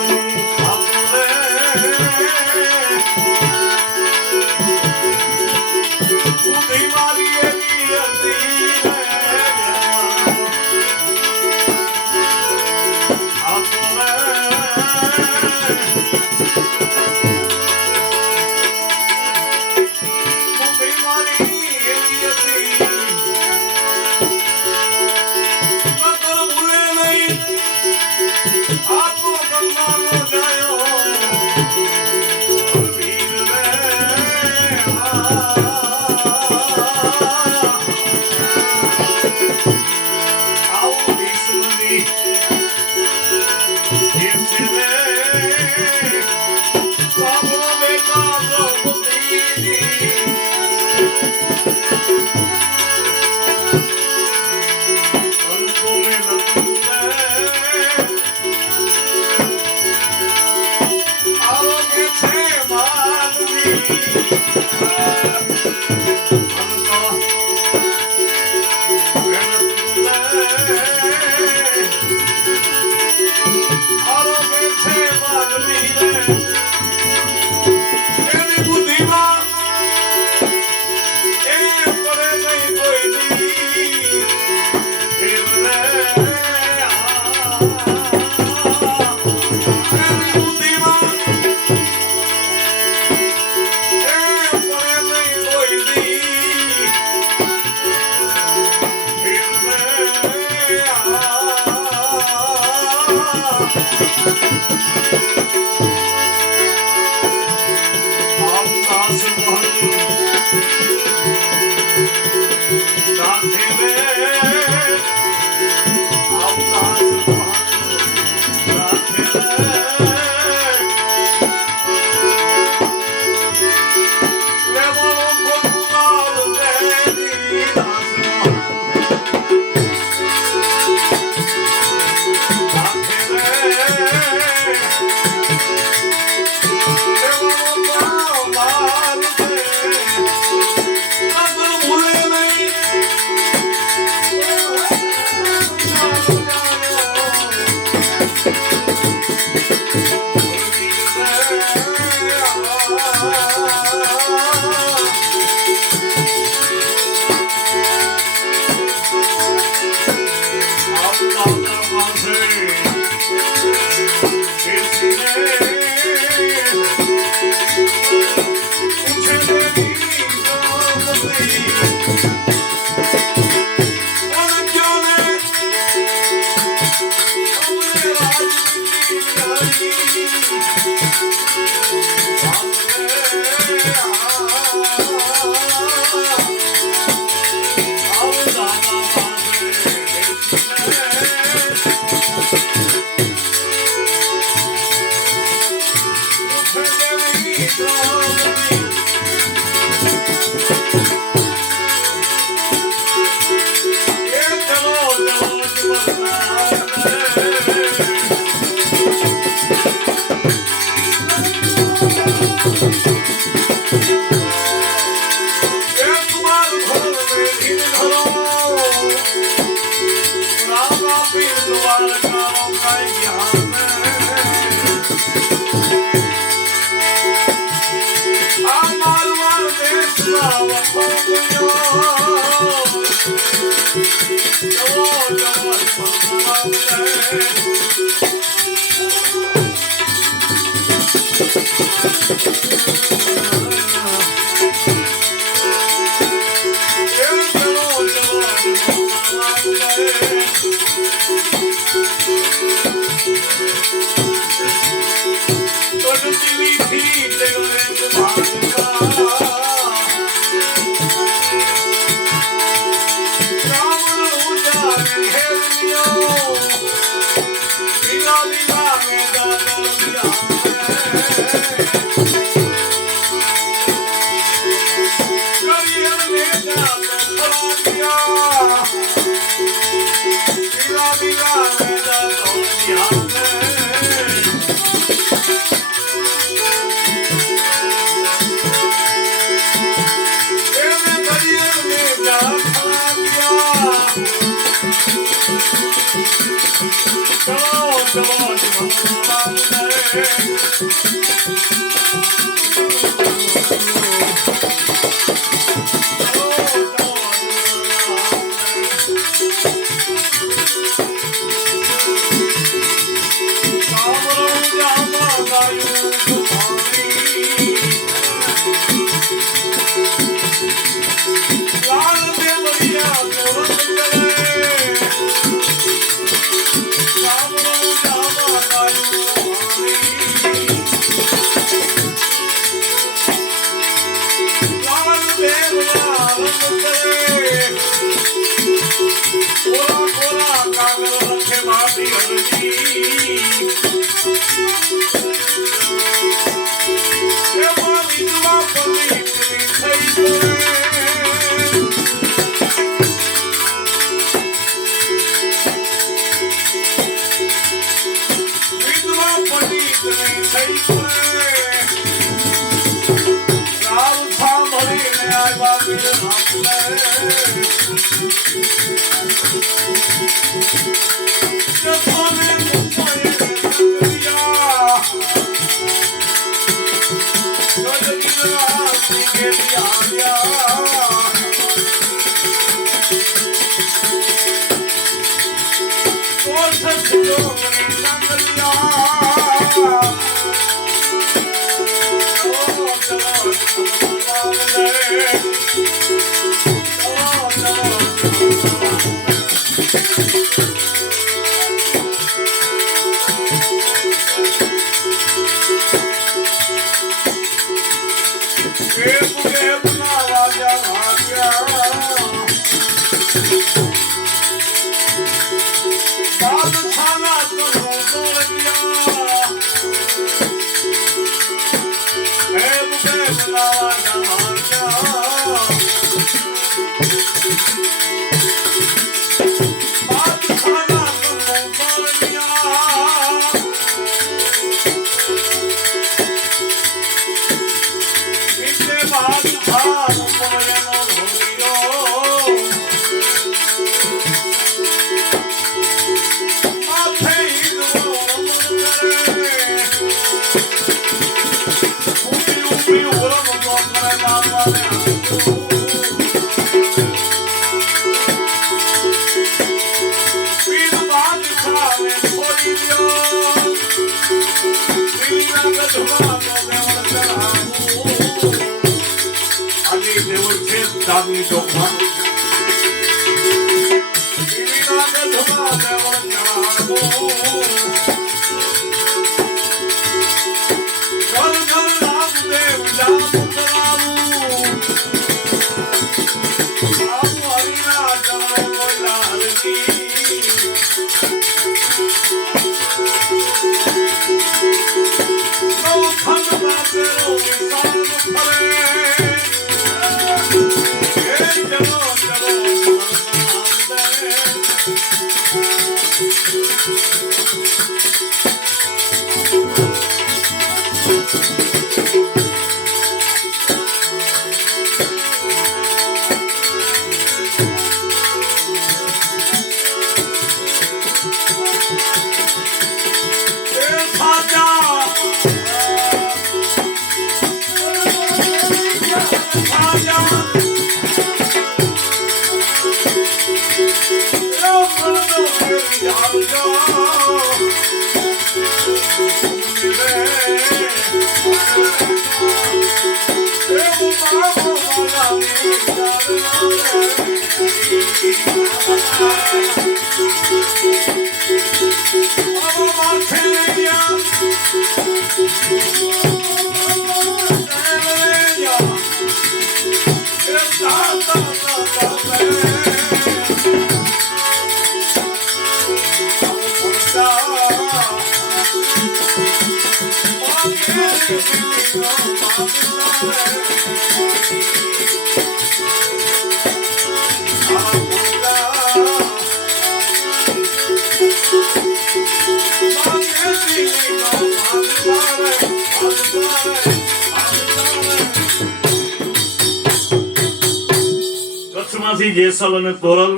કચ્છમાંથી જેસલ અને તોરલ,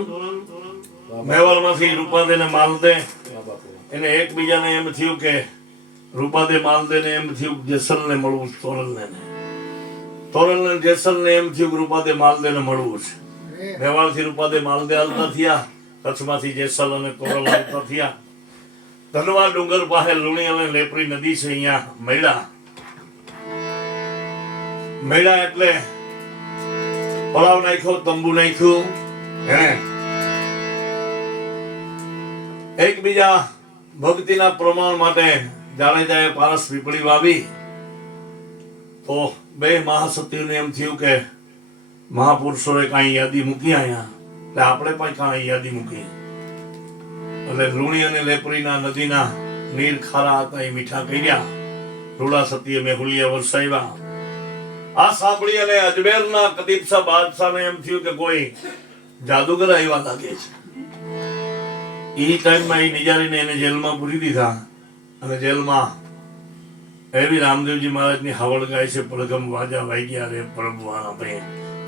મેવાડમાંથી રૂપાદે ને માલદે, એને એકબીજાને એમ થયું કે રૂપાદે માલદે ને એમ થયું જેસલ ને મળવું, તોરલ ને જેસલ ને એમ થયું કે રૂપાદે માલદે ને મળવું છે. મેવાડથી રૂપાદે માલદે હાલતા થયા, કચ્છમાંથી જેસલ અને તોરલ હાલતા થયા. ધનવા ડુંગર પાસે લુણી અને લેપરી નદી છે, અહીંયા મળ્યા એટલે પડાવ નાખ્યો, તંબુ નાખ્યું. એકબીજા ભક્તિના પ્રમાણ માટે જાડેજાએ પારસ પીપળી વાવી. તો બે મહાસતીઓને એમ થયું કે મહાપુરુષોએ કાંઈ યાદી મૂકી અહીંયા, એટલે આપણે પણ કાંઈ યાદી મૂકી. એટલે લુણી અને લેપરીના નદીના નીર ખારા હતા, એ મીઠા કર્યા. રૂડા સતીએ મેહુલિયા વરસાવ્યા. આ સાંભળી અને અજમેરના કદીપ શાહ બાદશાહને એમ થયું કે કોઈ જાદુગર આવ્યા લાગે છે. એ ટાઈમમાં એ નિજારીને એને જેલમાં પૂરી દીધા. અને જેલમાં એવી રામદેવજી મહારાજની હાવળ ગાય છે, પડગમ વાજા વાગ્યા રે પરબવાના પે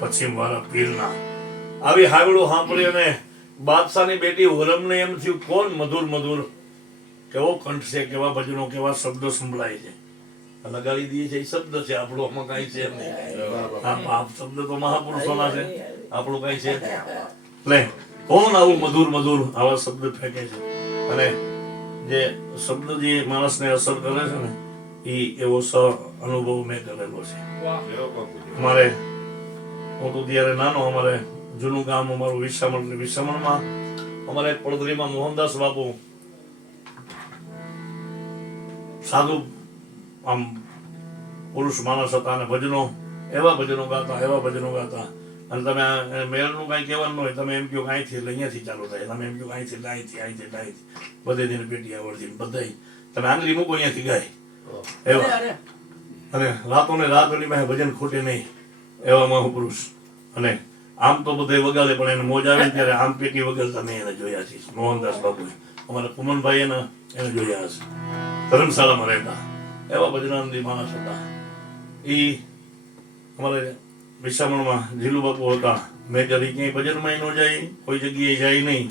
પશ્ચિમ વાળા પીરના આવી હાગડું સાંભળી અને બાદશાહની બેટી હુરમને એમ થયું કોણ મધુર મધુર કેવો કંઠ છે, કેવા ભજનો, કેવા શબ્દો સંભળાય છે. લગાડી દઈએ છે એ શબ્દ છે, આપણું આમાં કઈ છે નહીં. શબ્દ તો મહાપુરુષોના છે, આપણું કઈ છે એટલે કોણ આવું મધુર મધુર આવા શબ્દ ફેંકે છે. અને જે શબ્દ જે માણસને અસર કરે છે ને એ એવો અનુભવ મેં કરેલો છે. અમારે હું તો ત્યારે નાનો, અમારે જૂનું ગામ અમારું વિસામણમાં અમારે પડદરીમાં મોહનદાસ બાપુ સાધુ આમ પુરુષ માણસ હતા અને ભજનો એવા ભજનો ગાતા. અને તમે મેળનું કાંઈ કહેવાનું હોય, તમે એમ કહો અહીંથી એટલે અહીંયાથી ચાલુ થાય, તમે એમ કહો અહીંથી એટલે અહીંથી બધે દિન પેટી આવડતી બધા તમે આંગળી મૂકો અહીંયાથી ગાય એવા. અને રાતોને રાત એની પાસે ભજન ખૂટે નહીં એવા મહાપુરુષ. અને આમ તો બધે વગાડે પણ એને મોજ આવે ને ત્યારે આમ પેટી વગાડતા મેં એને જોયા છે. મોહનદાસ બાપુએ અમારા કુમનભાઈ એને જોયા હશે, ધર્મશાળામાં રહેતા એવા ભજનાનંદી માણસ હતા. એ અમારે વિસામણમાં જીલુ બાપુ હતા. મેજર ક્યાંય ભજનમાં ન જાય, કોઈ જગ્યાએ જાય નહીં,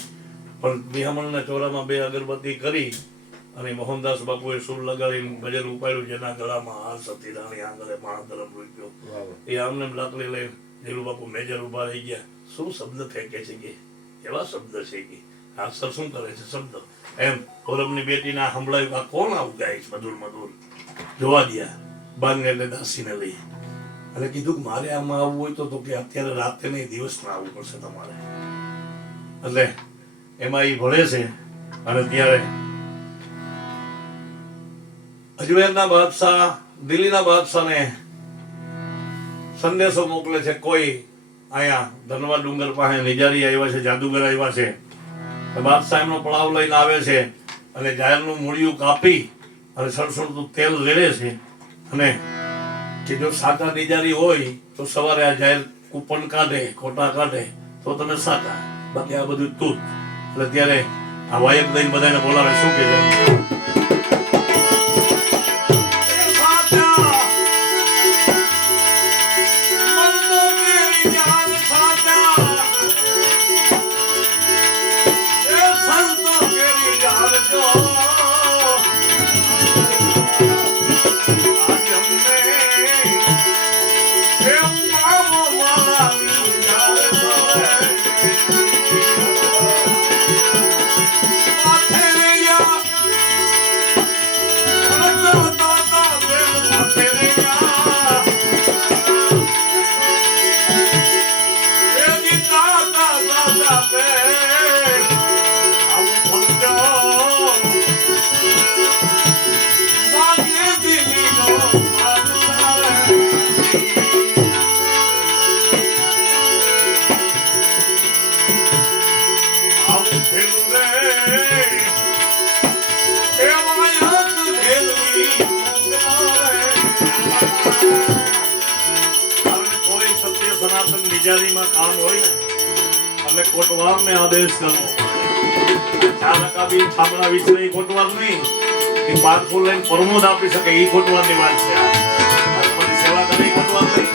પણ બિહામણના ચોરામાં 2 અગરબત્તી કરી અને મોહનદાસ બાપુએ સુર લગાડીને ભજન ઉપાડ્યું. જેના ગળામાં હાર સતી રાણી આંગળે મહાધરમ રૂપ્યો. એ આમને લાકડી લઈને જીલુ બાપુ મેજર ઉભા રહી ગયા. શું શબ્દ ફેંકે છે કે એવા શબ્દ છે કે આ સર શું કરે છે શબ્દ એમ. ગૌરવની બેટીને સંભળાયું આ કોણ આવું ગાય છે મધુર મધુર. જોવા દયા બાંગને એટલે દાસીને લઈ અને કીધું કે મારે આમાં આવવું હોય તો કે અત્યારે રાતે નહીં દિવસમાં આવવું પડશે તમારે. એટલે એમાં એ ભળે છે. અને ત્યારે અજમેરના બાદશાહ દિલ્હીના બાદશાહને સંદેશો મોકલે છે, કોઈ અહીંયા ધનવા ડુંગર પાસે નિજારી આવ્યા છે, જાદુગર આવ્યા છે. બાદશાહ એમનો પડાવ લઈને આવે છે અને જાહેરનું મૂળિયું કાપી અને સળસળતું તેલ રેડે છે. અને કે જો સાચા નિજારી હોય તો સવારે આ જાહેર કૂપન કાઢે, ખોટા કાઢે તો તમે સાચા, બાકી આ બધું તું. એટલે ત્યારે આ વાયક દઈને બધાને બોલાવે. શું કે છે નિજારીમાં કામ હોય ને એટલે કોટવારને આદેશ કરવો. છામણા વિશે કોટવાર નહીં, એ પાકું લઈને પ્રમોદ આપી શકે એ કોટવારની વાત છે. બધી સેવા કરે એ કોટવાર નહીં.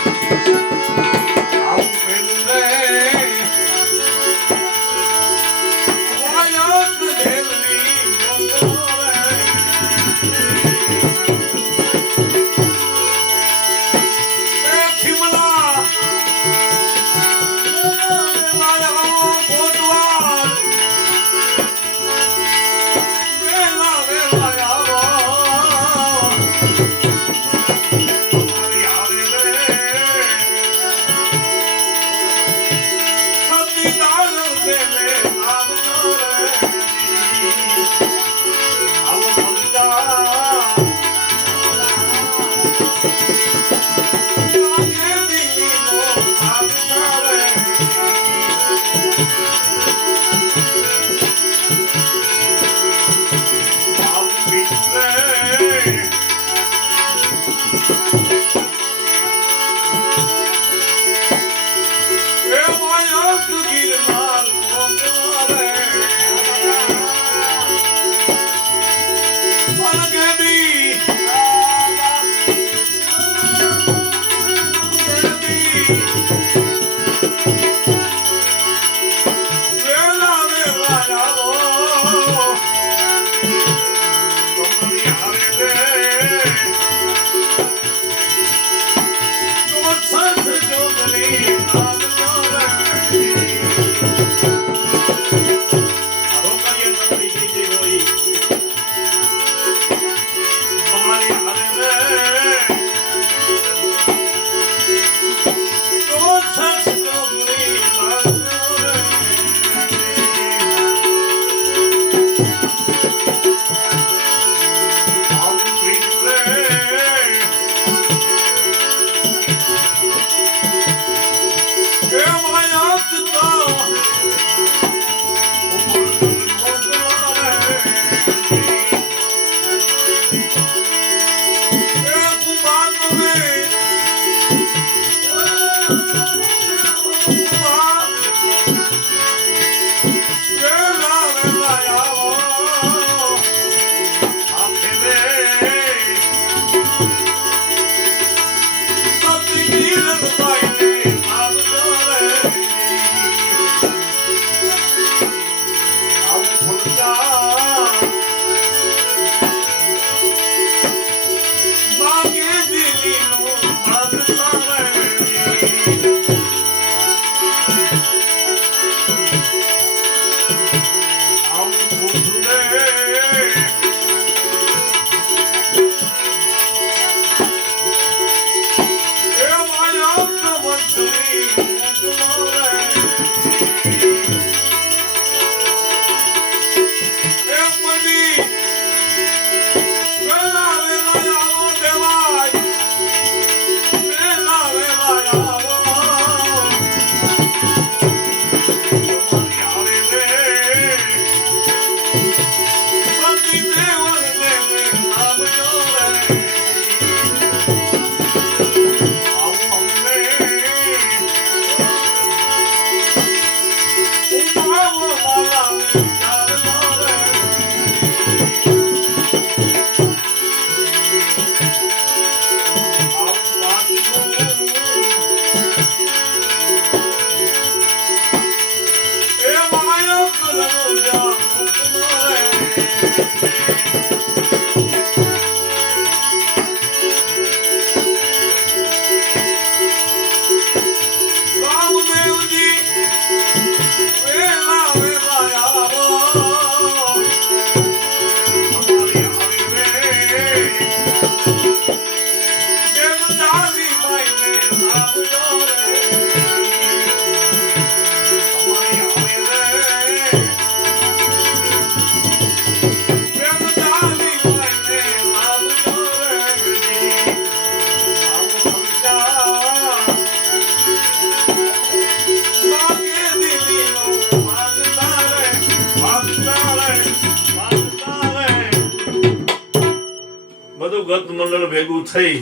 બધું ગત મંડળ ભેગું થઈ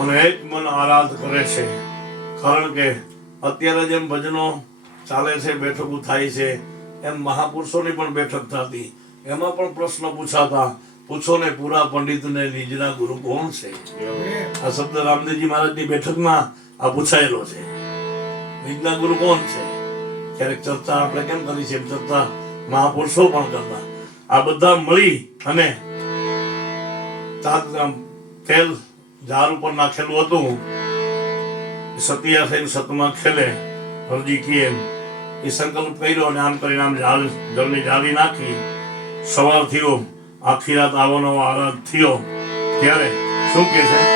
અને એક મન આરાધ કરે છે. કારણ કે અત્યારે જેમ ભજનો ચાલે છે, બેઠકો થાય છે, એમ મહાપુરુષોની પણ બેઠક થતી. એમાં પણ પ્રશ્ન પૂછાતા, પૂછો ને પૂરા પંડિત ને નિજના ગુરુ કોણ છે. આ શબ્દ રામદેવજી મહારાજની બેઠકમાં આ પૂછાયેલો છે. નિજના ગુરુ કોણ છે? ક્યારેક ચર્ચા આપણે કેમ કરી છે, ચર્ચા મહાપુરુષો પણ કરતા. આ બધા મળી અને તેલ ઝાર ઉપર નાખેલું હતું. સતિયા થઈને સતમાં ખેલે હરજી કીએ એ સંકલ્પ કર્યો અને આમ કરીને આમ જળની જાળી નાખી. સવાર થયો, આખી રાત આવો નવો આરાધ થયો. ત્યારે શું કે છે?